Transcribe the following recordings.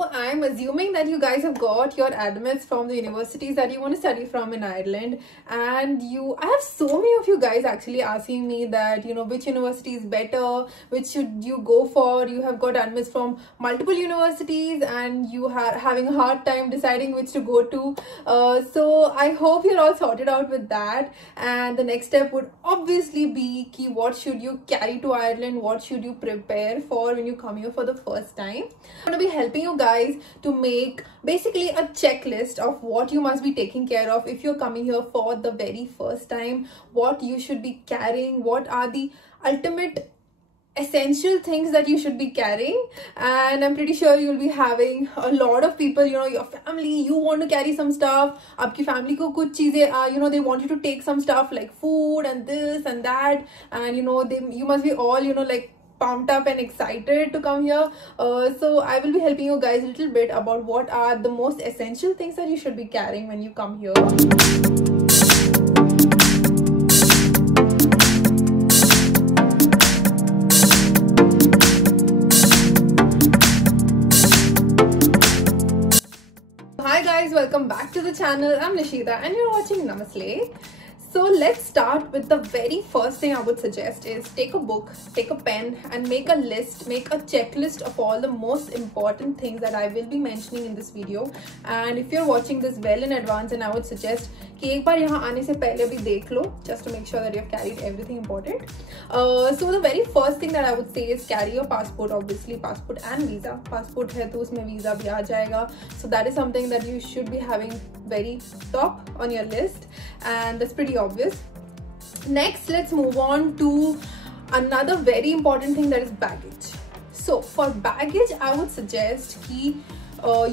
I'm assuming that you guys have got your admits from the universities that you want to study from in Ireland, and I have so many of you guys actually asking me that, which university is better, which should you go for. You have got admits from multiple universities and you are having a hard time deciding which to go to. So I hope you're all sorted out with that, and the next step would obviously be what should you carry to Ireland, what should you prepare for when you come here for the first time. I'm going to be helping you guys to make basically a checklist of what you must be taking care of if you're coming here for the very first time, what you should be carrying, what are the ultimate essential things that you should be carrying. And I'm pretty sure you'll be having a lot of people, your family, you want to carry some stuff, aapki family ko kuch cheeze, they want you to take some stuff like food and this and that, and you must be all like pumped up and excited to come here. So I will be helping you guys a little bit about what are the most essential things that you should be carrying when you come here. Hi guys, welcome back to the channel. I'm Nishita and you're watching Namaste. So let's start with the very first thing I would suggest is take a book, take a pen and make a list, make a checklist of all the most important things that I will be mentioning in this video. And if you're watching this well in advance, then I would suggest कि एक बार यहाँ आने से पहले भी देख लो, just to make sure that you have carried everything important. So the very first thing that I would say is carry your passport, obviously passport and visa. Passport है तो उसमें visa भी आ जाएगा. So that is something that you should be having very top on your list, and that's pretty obvious. Next, let's move on to another very important thing, that is baggage. So for baggage, I would suggest कि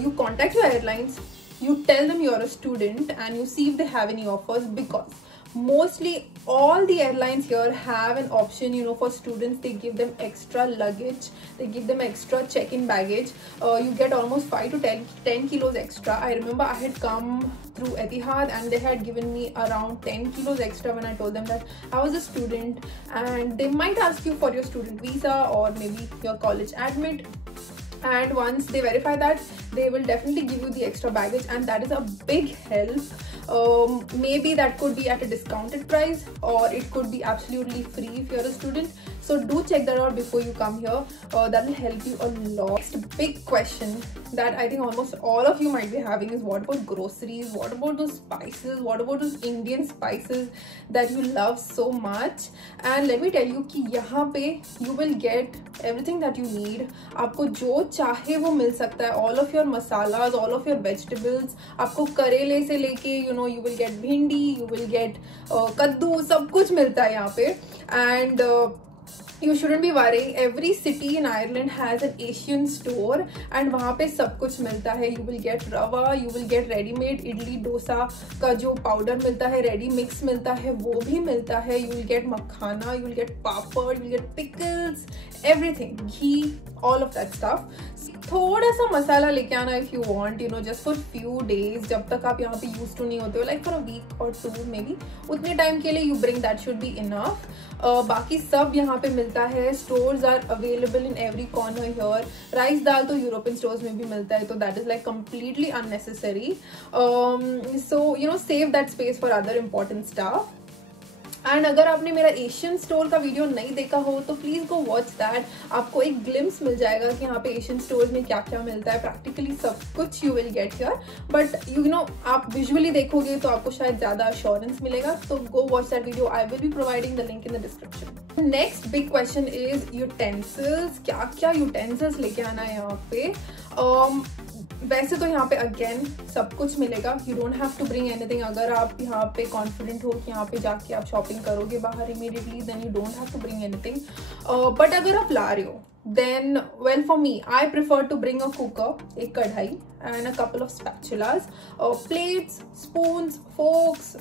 you contact your airlines, you tell them you're a student and you see if they have any offers, because mostly all the airlines here have an option, for students. They give them extra luggage, they give them extra check-in baggage. You get almost 5 to 10 kilos extra. I remember I had come through Etihad and they had given me around 10 kilos extra when I told them that I was a student, and they might ask you for your student visa or maybe your college admit. And once they verify that, they will definitely give you the extra baggage, and that is a big help. Maybe that could be at a discounted price or it could be absolutely free if you're a student. So do check that out before you come here. That will help you a lot. Next big question that I think almost all of you might be having is, what about groceries? What about those spices? What about those Indian spices that you love so much? And let me tell you कि यहाँ पे you will get everything that you need. आपको जो चाहे वो मिल सकता है. All of your masalas, all of your vegetables. आपको करेले से लेके you will get भिंडी, you will get कद्दू, सब कुछ मिलता है यहाँ पे. And you shouldn't be worrying. Every city in Ireland has an Asian store and वहाँ पे सब कुछ मिलता है. You will get rava, you will get ready-made idli dosa का जो powder मिलता है, ready mix मिलता है, वो भी मिलता है. You will get makhana, you will get papad, you will get pickles, everything, ghee, all of that stuff. थोड़ा सा मसाला लेके आना if you want, just for few days, जब तक आप यहाँ पे used to नहीं होते हो, like for a week or two maybe, उतने time के लिए you bring, that should be enough. बाकी सब यहाँ पे मिलता है. Stores are available in every corner here. Rice dal तो European stores में भी मिलता है, तो that is like completely unnecessary. So save that space for other important stuff. And अगर आपने मेरा एशियन स्टोर का वीडियो नहीं देखा हो तो प्लीज गो वॉच दैट. आपको एक ग्लिम्स मिल जाएगा कि यहाँ पे एशियन स्टोर्स में क्या क्या मिलता है. प्रैक्टिकली सब कुछ you will get here, but आप विजुअली देखोगे तो आपको शायद ज्यादा अश्योरेंस मिलेगा. तो go watch that video. I will be providing the link in the description. Next big question is utensils. क्या क्या यूटेंसिल्स लेके आना है यहाँ पे. वैसे तो यहाँ पे अगेन सब कुछ मिलेगा. You don't have to bring anything. अगर आप यहाँ पे कॉन्फिडेंट हो कि यहाँ पे जाके आप शॉपिंग करोगे बाहर immediately, then you don't have to bring anything. But अगर आप ला रहे हो, then well, for me, I prefer to bring a cooker, एक कढ़ाई, and a couple of spatulas, plates, spoons, forks,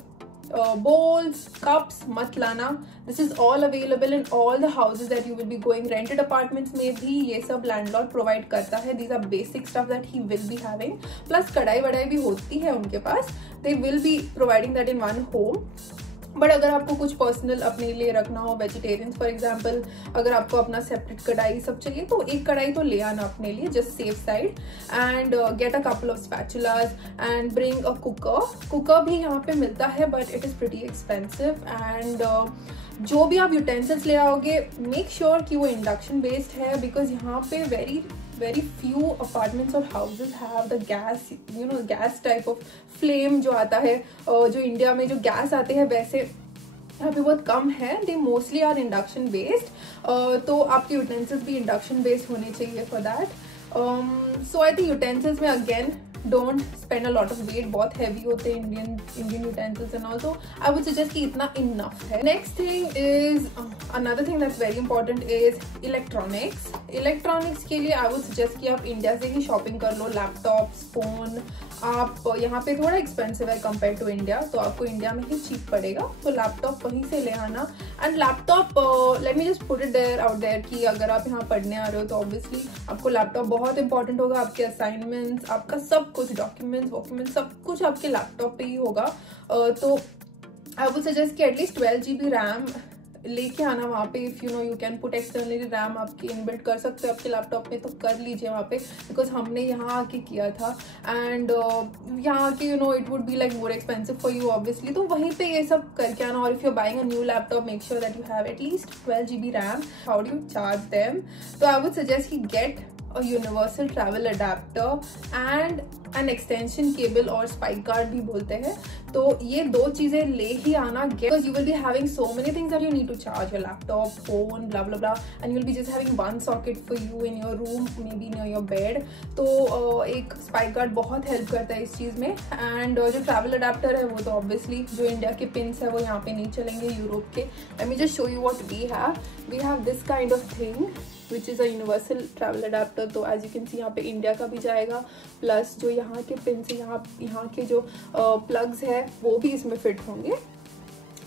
bowls, cups, mat lana. This is all available in all the houses that you will be going. Rented apartments में भी ये सब landlord provide करता है. These are basic stuff that he will be having. Plus कढ़ाई वढ़ाई भी होती है उनके पास. They will be providing that in one home. But अगर आपको कुछ पर्सनल अपने लिए रखना हो, वेजिटेरियंस फॉर एग्जांपल, अगर आपको अपना सेपरेट कढ़ाई सब चाहिए तो एक कढ़ाई तो ले आना अपने लिए, just safe side, and get a couple of spatulas and bring a cooker भी यहाँ पे मिलता है but it is pretty expensive. And जो भी आप यूटेंसिल्स ले आओगे मेक श्योर कि वो इंडक्शन बेस्ड है, बिकॉज यहाँ पे very few apartments or houses have the gas, you know, gas type of flame जो आता है, जो इंडिया में जो गैस आते हैं वैसे यहाँ पे बहुत कम है, they mostly are induction based. तो आपके यूटेंसिल्स भी इंडक्शन बेस्ड होने चाहिए for that. So I think utensils में again don't spend a lot of weight, बहुत हैवी होते हैं Indian utensils and also I would suggest कि इतना इनफ है। Next thing is another thing that's very important is electronics के लिए आई would suggest कि आप इंडिया से ही शॉपिंग कर लो। लैपटॉप्स, फोन, आप यहाँ पे थोड़ा एक्सपेंसिव है कंपेयर टू इंडिया, तो आपको इंडिया में ही चीप पड़ेगा, तो लैपटॉप वहीं से ले आना। And laptop, let me just put it there out there कि अगर आप यहाँ पढ़ने आ रहे हो तो ऑब्वियसली आपको लैपटॉप बहुत इंपॉर्टेंट होगा। आपके असाइनमेंट्स, आपका सब कुछ, डॉक्यूमेंट्स सब कुछ आपके लैपटॉप पे ही होगा। तो आई वुड सजेस्ट कि एटलीस्ट 12 GB रैम लेके आना वहाँ पे। If you know you can put externally RAM आपकी इनबिल्ट कर सकते हो आपके लैपटॉप में, तो कर लीजिए वहाँ पे, बिकॉज हमने यहाँ आके किया था। एंड यहाँ आके you know it would be like more expensive for you obviously, तो वहीं पे ये सब करके आना। और if you buying a new laptop make sure that you have at least 12 GB RAM. How do you charge them? तो आई वुड सजेस्ट कि gate a universal travel adapter and an extension cable और spike guard भी बोलते हैं। तो ये दो चीजें ले ही आना, because you will be having so many things that you need to charge, your laptop, phone, blah blah blah, and you'll be just having one socket for you in your room, maybe near your bed। तो एक spike guard बहुत help करता है इस चीज में। And जो travel adapter है वो तो obviously जो इंडिया के पिन्स है वो यहाँ पे नहीं चलेंगे, यूरोप के। Let me just show you what we have. We have this kind of thing which is a universal travel adapter। तो as you can see यहाँ पे इंडिया का भी जाएगा, प्लस जो यहाँ के पिन से यहाँ के जो प्लग्स है वो भी इसमें फिट होंगे।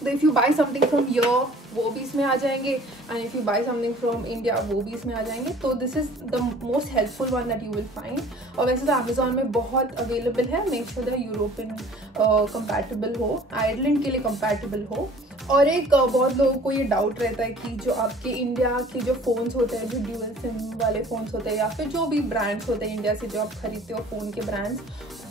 तो if you buy something from your वो भी इसमें आ जाएंगे, and if you buy something from India वो भी इसमें आ जाएंगे। तो this is the most helpful one that you will find. और वैसे तो अमेजोन में बहुत अवेलेबल है, make sure the European compatible हो, आयरलैंड के लिए कंपैटिबल हो। और एक बहुत लोगों को ये डाउट रहता है कि जो आपके इंडिया के जो फ़ोन्स होते हैं, जो ड्यूअल सिम वाले फ़ोन्स होते हैं, या फिर जो भी ब्रांड्स होते हैं इंडिया से जो आप खरीदते हो फ़ोन के ब्रांड्स,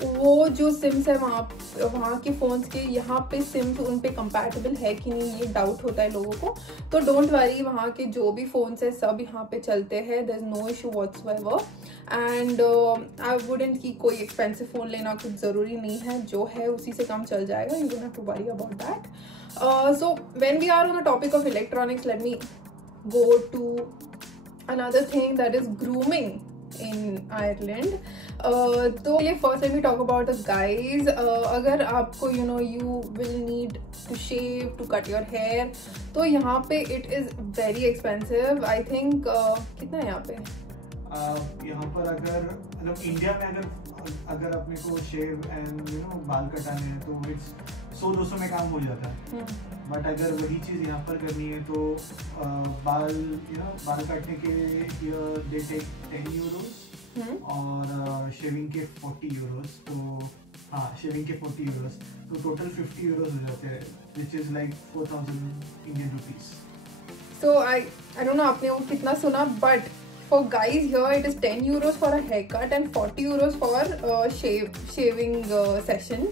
वो जो सिम्स है वहाँ के फ़ोन्स के यहाँ पे सिम्स उन पे कंपैटिबल है कि नहीं, ये डाउट होता है लोगों को। तो डोंट वरी, वहाँ के जो भी फ़ोन्स है सब यहाँ पे चलते हैं, there is no issue whatsoever. And I wouldn't कि कोई एक्सपेंसिव फ़ोन लेना कुछ ज़रूरी नहीं है, जो है उसी से काम चल जाएगा, you don't have to worry about that. So when we are on the topic of electronics, let me go to another thing, that is grooming in Ireland. तो ये first let me talk about the guys. अगर आपको you know you will need to shave, to cut your hair, तो यहाँ पे it is very expensive. I think कितना है यहाँ पे? यहाँ पर अगर मतलब इंडिया में अगर अपने को शेव एंड यू नो बाल कटाने हैं तो इट्स 100-200 में काम हो जाता है। बट अगर वही चीज़ यहाँ पर करनी है तो बाल काटने के दे टेक 10 यूरोस और शेविंग के 40 यूरोस। तो हाँ, शेविंग के 40 यूरोस, तो टोटल 50 यूरोस हो जाते हैं, which is like 4000 Indian rupees. So I don't know आपने वो कितना सुना, but for guys here it is 10 euros for a haircut and 40 euros for shaving session.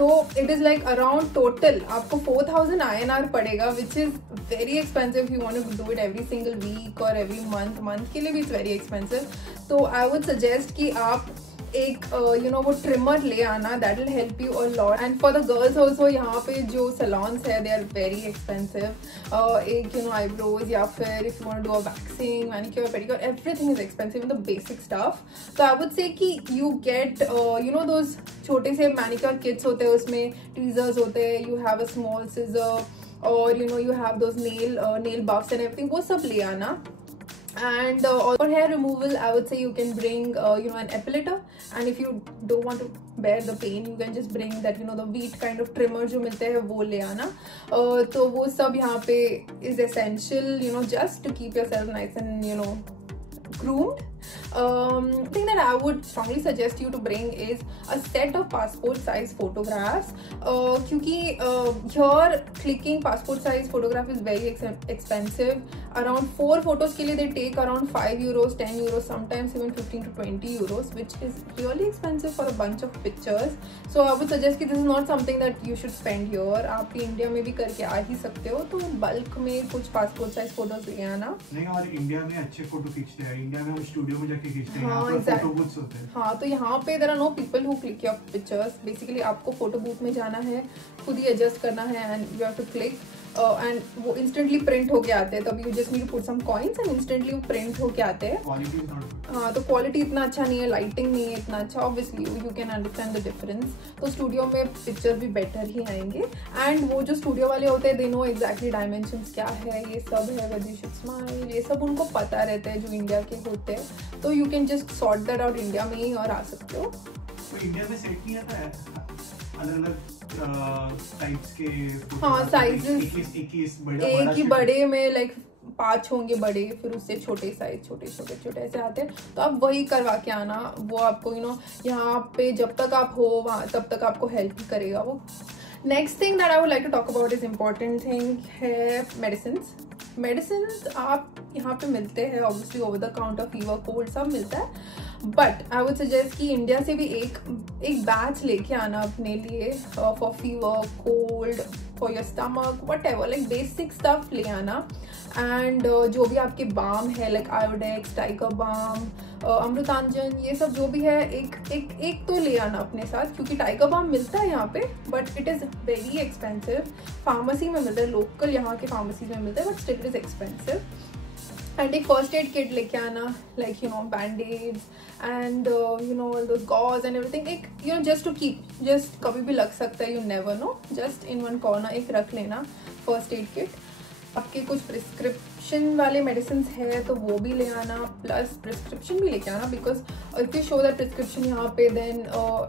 तो it is like around total आपको 4000 INR पड़ेगा, which is very expensive if you want to do it every single week or every month के लिए भी it's very expensive। तो I would suggest कि आप एक यू नो वो ट्रिमर ले आना, that will help you a lot. And for the girls also यहाँ पे जो सलॉन्स है दे आर वेरी एक्सपेंसिव। एक यू नो आईब्रोज या फिर if you want to do a waxing, manicure, pedicure, everything is expensive in the basic stuff. तो I would say कि you get you know those छोटे से manicure kits होते हैं, उसमें टीजर्स होते हैं, you have a small scissor और you know you have those nail buffs and everything, वो सब ले आना। And for hair removal I would say you can bring you know an epilator, and if you don't want to bear the pain you can just bring that you know the wheat kind of trimmer जो मिलते हैं वो ले आना। तो वो सब यहाँ पे is essential you know just to keep yourself nice and you know groomed। thing that I would strongly suggest you to bring is a set of passport size photographs. क्योंकि here clicking passport size photograph is very expensive. Around 4 photos के लिए they take around 5 euros, 10 euros, sometimes even 15 to 20 euros, which is really expensive for a bunch of pictures. So I would suggest कि this is not something that you should spend here. आप India में भी करके आ ही सकते हो, तो bulk में कुछ पासपोर्ट साइज फोटोज ले आना. नहीं, और इंडिया में अच्छे फोटो खींचते हैं. इंडिया में हम स्टूडियो में जाके खींचते हैं. हाँ, यहाँ पर फोटो बूथ्स होते हैं. हाँ, तो यहाँ पे there are no people who click your pictures. Basically आपको फोटो बूथ में जाना है, खुद ही एडजस्ट करना है and you have to click and वो इंस्टेंटली प्रिंट होके आते हैं. तब you just need to put some coins and instantly वो प्रिंट होके आते हैं. हाँ, तो क्वालिटी इतना अच्छा नहीं है, लाइटिंग नहीं है इतना अच्छा. Obviously you can understand the difference. तो स्टूडियो में पिक्चर भी बेटर ही आएंगे. एंड वो जो स्टूडियो वाले होते हैं दे नो एग्जैक्टली डायमेंशंस क्या है, ये सब है, वेदर यू शुड स्माइल, ये सब उनको पता रहता है जो इंडिया के होते हैं. तो you can just sort that out India में ही और आ सकते हो. तो इंडिया में सेट नहीं आता है अलग-अलग टाइप्स के. हाँ, साइजेस 21 एक ही बड़े में लाइक 5 होंगे बड़े, फिर उससे छोटे साइज छोटे ऐसे आते हैं. तो आप वही करवा के आना. वो आपको यहाँ पे जब तक आप हो वहाँ तब तक आपको हेल्प ही करेगा वो. Next thing that I would like to talk about is important thing है मेडिसिन. आप यहाँ पे मिलते हैं obviously over the counter, fever cold सब मिलता है. बट आई वुड सजेस्ट कि इंडिया से भी एक बैच लेके आना अपने लिए for fever cold, for your stomach, whatever, like basic stuff ले आना. एंड जो भी आपके बाम है like Iodex, tiger balm, Amrutanjan, ये सब जो भी है एक तो ले आना अपने साथ. क्योंकि टाइगर बाम मिलता है यहाँ पे but it is very expensive. Pharmacy में मिलता है, लोकल यहाँ के फार्मेसी में मिलता है, but still it is expensive. And एक फर्स्ट एड किट लेके आना, like bandaids and all those gauze and everything. एक जस्ट टू कीप, जस्ट कभी भी लग सकता है, you never know. Just in one corner एक रख लेना फर्स्ट एड किट. आपके कुछ प्रिस्क्रिप्शन वाले मेडिसिन है तो वो भी ले आना, प्लस प्रिस्क्रिप्शन भी लेके आना. Because if you show that prescription यहाँ पे, देन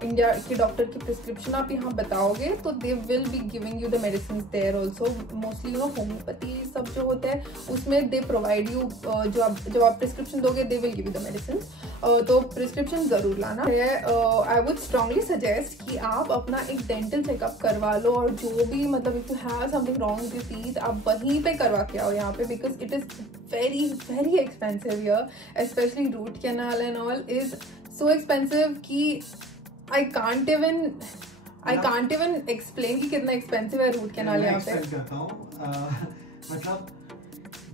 इंडिया के डॉक्टर की प्रिस्क्रिप्शन आप यहाँ बताओगे तो they will be giving you the medicine there also. Mostly homeopathy सब जो होता है उसमें दे प्रोवाइड यू, जब आप प्रिस्क्रिप्शन दोगे they will give you the medicine. तो प्रिस्क्रिप्शन ज़रूर लाना है. आई वुड स्ट्रांगली सजेस्ट कि आप अपना एक डेंटल चेकअप करवा लो. और जो भी मतलब if you have something wrong with your teeth आप वहीं पे करवा के आओ यहाँ पे. Because it is very very expensive here, specially root canal and all is so expensive कि आई कांट इवन एक्सप्लेन कि कितना एक्सपेंसिव है रूट कैनाल यहाँ पे. मतलब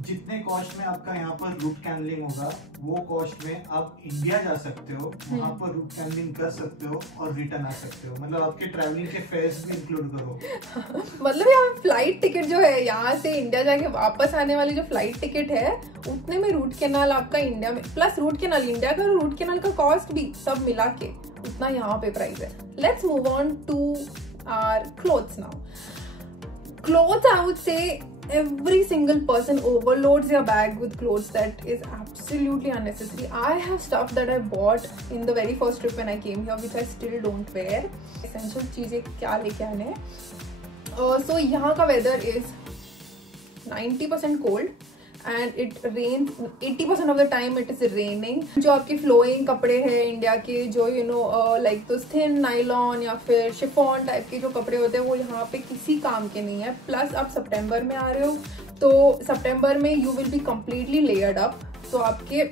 जितने कॉस्ट में आपका यहाँ पर रूट कैनलिंग होगा वो कॉस्ट में आप इंडिया जा सकते हो, वहाँ पर रूट कैनलिंग कर सकते हो और रिटर्न आ सकते हो. मतलब आपके ट्रैवलिंग के फेयर्स भी इंक्लूड करो. मतलब यहाँ फ्लाइट टिकट जो है यहाँ से इंडिया जाके वापस आने वाली जो फ्लाइट टिकट है उतने में रूट कैनाल आपका इंडिया में, प्लस रूट कैनाल इंडिया का और रूट कैनाल का कॉस्ट भी सब मिला के उतना यहाँ पे प्राइस है. Let's move on to our clothes now. Clothes, I would say every single person overloads their bag with clothes. That is absolutely unnecessary. I have stuff that I bought in the very first trip when I came here which I still don't wear. Essential चीजें क्या लेके आने हैं. So यहाँ का weather is 90% cold and it rains 80% of the time. It is raining. जो आपके flowing कपड़े हैं इंडिया के, जो like those thin nylon या फिर शिफॉन टाइप के जो कपड़े होते हैं वो यहाँ पे किसी काम के नहीं है. प्लस आप सितंबर में आ रहे हो तो सितंबर में you will be completely layered up. तो आपके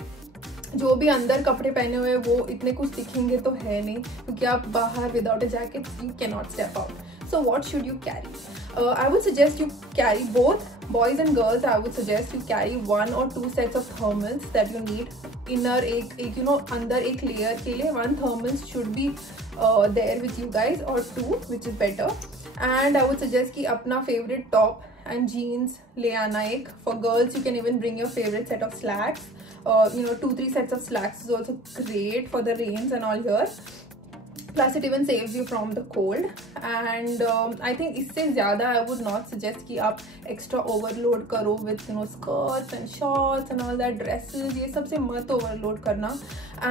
जो भी अंदर कपड़े पहने हुए वो इतने कुछ दिखेंगे तो है नहीं, क्योंकि आप बाहर without a jacket you can not step out. So what should you carry? I would suggest you carry both boys and girls. I would suggest you carry 1 or 2 sets of thermals that you need. Inner एक अंदर एक layer के लिए 1 thermals should be there with you guys, or 2 which is better. And I would suggest कि अपना favorite top and jeans ले आना एक. For girls you can even bring your favorite set of slacks. 2-3 sets of slacks is also great for the rains and all here. Plus it even saves you from the cold. And I think इससे ज़्यादा I would not suggest कि आप extra overload करो with skirts and shorts and all that, dresses, ये सब से मत overload करना.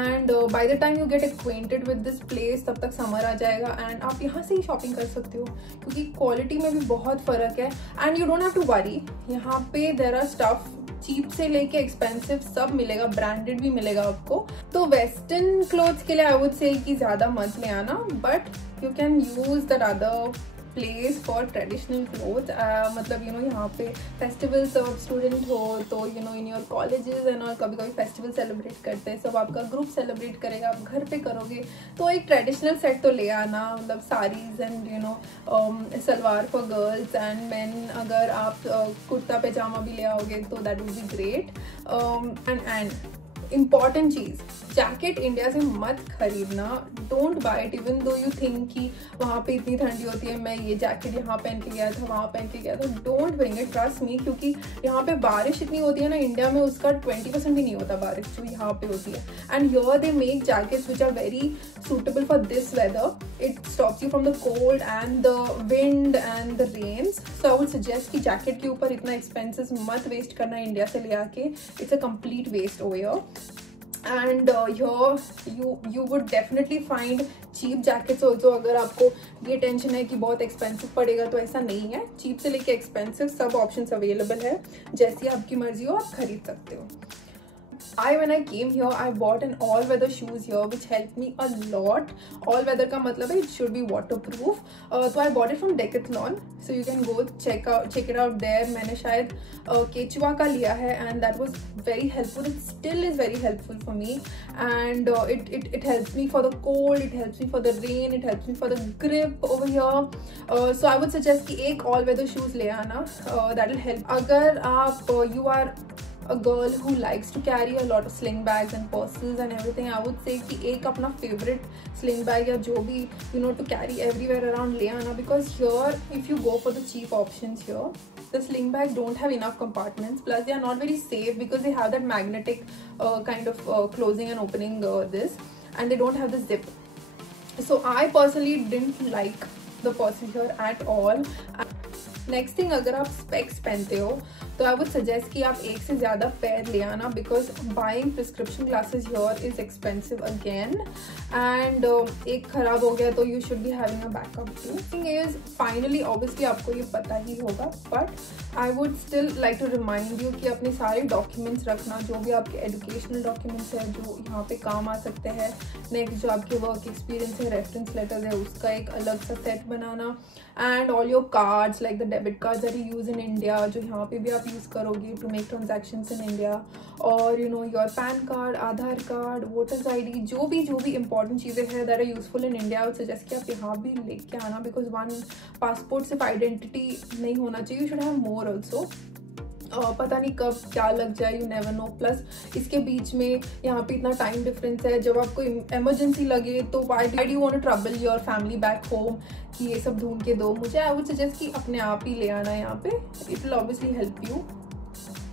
And by the time you get acquainted with this place तब तक summer आ जाएगा and आप यहाँ से ही shopping कर सकते हो, क्योंकि quality में भी बहुत फ़र्क है. And you don't have to worry, यहाँ पे there are stuff चीप से लेके एक्सपेंसिव सब मिलेगा, ब्रांडेड भी मिलेगा आपको। तो वेस्टर्न क्लोथ्स के लिए आई वुड से कि ज़्यादा मत ले आना, but you can use that other place for traditional cloth. मतलब यहाँ पे फेस्टिवल सब स्टूडेंट हो तो इन योर कॉलेजेस एंड और कभी कभी फेस्टिवल सेलिब्रेट करते हैं, सब आपका ग्रुप सेलिब्रेट करेगा, आप घर पे करोगे तो एक ट्रेडिशनल सेट तो ले आना, मतलब saris and salwar for girls and main. अगर आप कुर्ता पैजामा भी ले आओगे तो that would be great. And important cheese, jacket India से मत खरीदना, don't buy it even though you think कि वहाँ पे इतनी ठंडी होती है, मैं ये जैकेट यहाँ पहन के गया था, वहाँ पहन के गया था, don't bring it, trust me, क्योंकि यहाँ पे बारिश इतनी होती है ना, इंडिया में उसका 20% भी नहीं होता बारिश जो यहाँ पे होती है। And here they make jackets which are very suitable for this weather. It stops you from the cold and the wind and the rains. So I would suggest कि जैकेट के ऊपर इतना एक्सपेंसेस मत वेस्ट करना India से ले आके, it's a complete waste over here. And here you would definitely find cheap jackets also. अगर आपको ये टेंशन है कि बहुत एक्सपेंसिव पड़ेगा तो ऐसा नहीं है, चीप से लेके एक्सपेंसिव सब ऑप्शंस अवेलेबल है, जैसी आपकी मर्जी हो आप खरीद सकते हो। When I came here, I bought an all-weather shoes here, which helped me a lot. All-weather का मतलब है it should be waterproof. So I bought it from Decathlon, so you can go check it out there. मैंने शायद केचुआ का लिया है, and that was very helpful. It still is very helpful for me, and it helps me for the cold, it helps me for the rain, it helps me for the grip over here. So I would suggest कि एक all-weather shoes ले आना, that will help. अगर आप you are a girl who likes to carry a lot of sling bags and purses and everything, I would say कि एक अपना favorite sling bag या जो भी to carry everywhere around ले आना, because here if you go for the cheap options here, the sling bags don't have enough compartments, plus they are not very safe because they have that magnetic kind of closing and opening this, and they don't have the zip. So I personally didn't like the purses here at all. Next thing, अगर आप specs पहनते हो तो I would suggest कि आप एक से ज़्यादा पेयर ले आना, because buying prescription glasses here is expensive again, and एक ख़राब हो गया तो you should be having a backup too. Thing is finally obviously आपको ये पता ही होगा, but I would still like to remind you कि अपने सारे डॉक्यूमेंट्स रखना, जो भी आपके एजुकेशनल डॉक्यूमेंट्स है जो यहाँ पे काम आ सकते हैं। नेक्स्ट जो आपके वर्क एक्सपीरियंस है, रेफरेंस लेटर्स है, उसका एक अलग सा सेट बनाना, and all your cards like the debit cards that you use in India, जो यहाँ पे भी आप यूज़ करोगे to make transactions in India, और your PAN card, Aadhaar card, voters ID, जो भी इंपॉर्टेंट चीज़ें हैं that are useful in India, I suggest कि आप यहाँ भी लेके आना, बिकॉज वन पासपोर्ट सिर्फ आइडेंटिटी नहीं होना चाहिए, you should have more also. पता नहीं कब क्या लग जाए, यू नेवर नो। प्लस इसके बीच में यहाँ पे इतना टाइम डिफरेंस है, जब आपको इमरजेंसी लगे तो why do you want to trouble your family back home कि ये सब ढूंढ के दो मुझे। आई वुड सजेस्ट कि अपने आप ही ले आना यहाँ पे, it will obviously help you.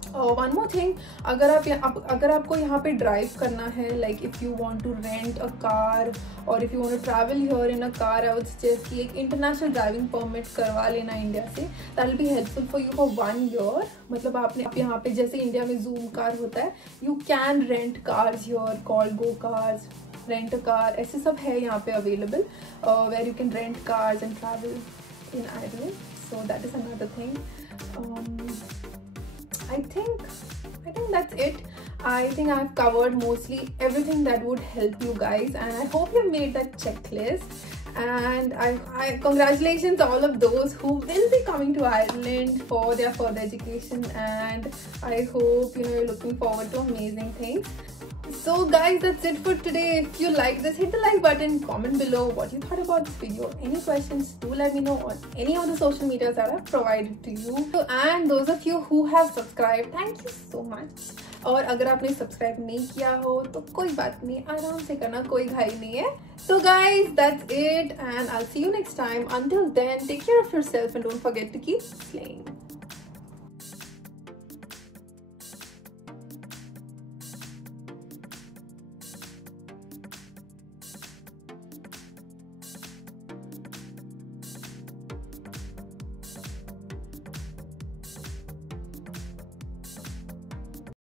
One more thing, अगर आपको यहाँ पे ड्राइव करना है, like if you want to rent a car और if you want to travel here in a car, I would suggest कि एक इंटरनेशनल ड्राइविंग परमिट करवा लेना इंडिया से, that will be helpful for you for 1 year। मतलब आप यहाँ पे जैसे इंडिया में जूम कार होता है, you can rent cars here called go cars, rent a car, ऐसे सब है यहाँ पे available, where you can rent cars and travel in Ireland, so that is another thing. I think that's it. I think I've covered mostly everything that would help you guys, and I hope you made that checklist. And I congratulations all of those who will be coming to Ireland for their further education, and I hope you're looking forward to amazing things. So guys, that's it for today. If you like this, hit the like button, comment below what you thought about this video. Any questions, do let me know on any of the social medias that I've provided to you. And those of you who have subscribed, thank you so much. और अगर आपने subscribe नहीं किया हो तो कोई बात नहीं, आराम से करना, कोई घाई नहीं है। So guys, that's it, and I'll see you next time. Until then, take care of yourself and don't forget to keep slaying.